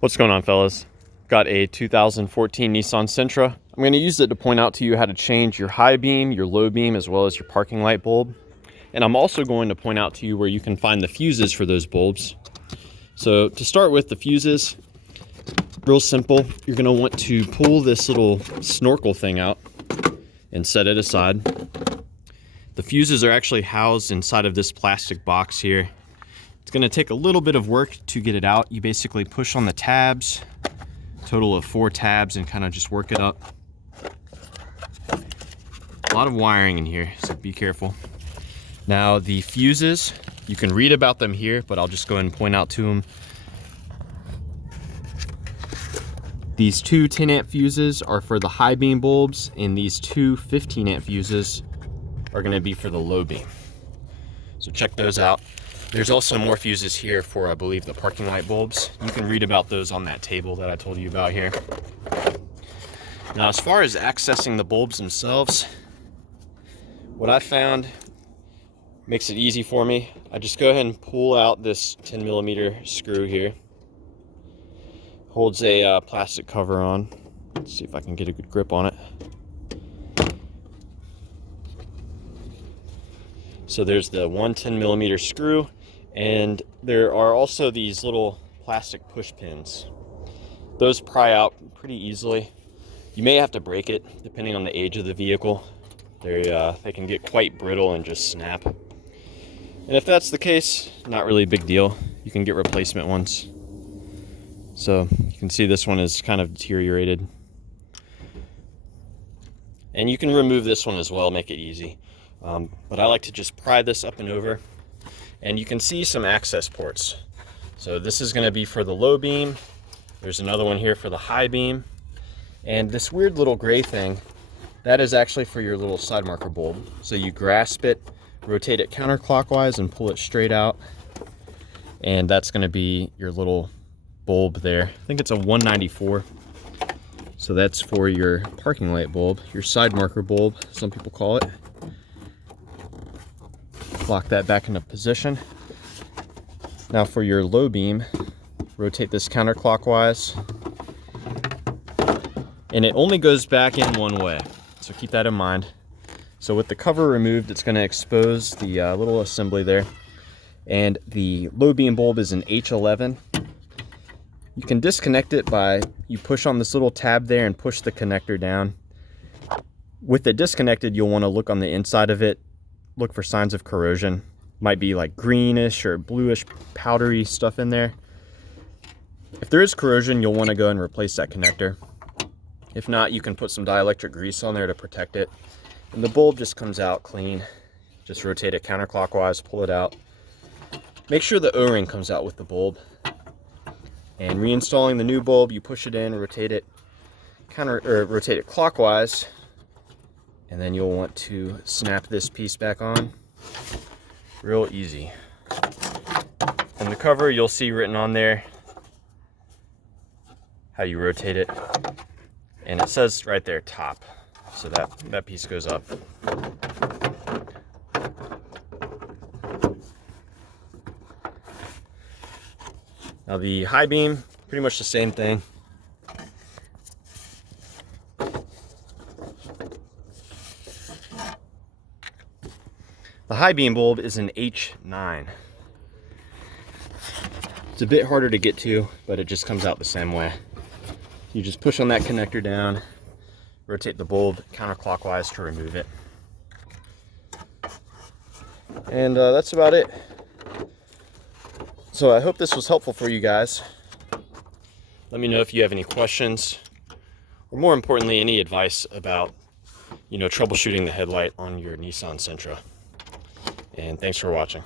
What's going on, fellas? Got a 2014 Nissan Sentra. I'm going to use it to point out to you how to change your high beam, your low beam, as well as your parking light bulb. And I'm also going to point out to you where you can find the fuses for those bulbs. So to start with the fuses, real simple. You're going to want to pull this little snorkel thing out and set it aside. The fuses are actually housed inside of this plastic box here. It's going to take a little bit of work to get it out. You basically push on the tabs, total of 4 tabs, and kind of just work it up. A lot of wiring in here, so be careful. Now the fuses, you can read about them here, but I'll just go ahead and point out to them. These two 10 amp fuses are for the high beam bulbs, and these two 15 amp fuses are going to be for the low beam. So check those out. There's also more fuses here for, I believe, the parking light bulbs. You can read about those on that table that I told you about here. Now, as far as accessing the bulbs themselves, what I found makes it easy for me. I just go ahead and pull out this 10mm screw here. Holds a plastic cover on. Let's see if I can get a good grip on it. So there's the one 10mm screw, and there are also these little plastic push pins. Those pry out pretty easily. You may have to break it depending on the age of the vehicle. They can get quite brittle and just snap. And if that's the case, not really a big deal. You can get replacement ones. So you can see this one is kind of deteriorated. And you can remove this one as well, make it easy. But I like to just pry this up and over, and you can see some access ports. So this is going to be for the low beam. There's another one here for the high beam, and this weird little gray thing, that is actually for your little side marker bulb. So you grasp it, rotate it counterclockwise, and pull it straight out, and that's going to be your little bulb there. I think it's a 194. So that's for your parking light bulb, your side marker bulb, some people call it. Lock that back into position. Now for your low beam, rotate this counterclockwise, and it only goes back in one way, so keep that in mind. So with the cover removed, it's going to expose the little assembly there, and the low beam bulb is an H11. You can disconnect it by, you push on this little tab there and push the connector down. With it disconnected, you'll want to look on the inside of it. Look for signs of corrosion. Might be like greenish or bluish powdery stuff in there. If there is corrosion, you'll want to go and replace that connector. If not, you can put some dielectric grease on there to protect it. And the bulb just comes out clean. Just rotate it counterclockwise, pull it out. Make sure the O-ring comes out with the bulb. And reinstalling the new bulb, you push it in, rotate it rotate it clockwise. And then you'll want to snap this piece back on. Real easy. On the cover, you'll see written on there how you rotate it. And it says right there, top. So that piece goes up. Now the high beam, pretty much the same thing. The high beam bulb is an H9. It's a bit harder to get to, but it just comes out the same way. You just push on that connector down, rotate the bulb counterclockwise to remove it. And that's about it. So I hope this was helpful for you guys. Let me know if you have any questions, or more importantly, any advice about, troubleshooting the headlight on your Nissan Sentra. And thanks for watching.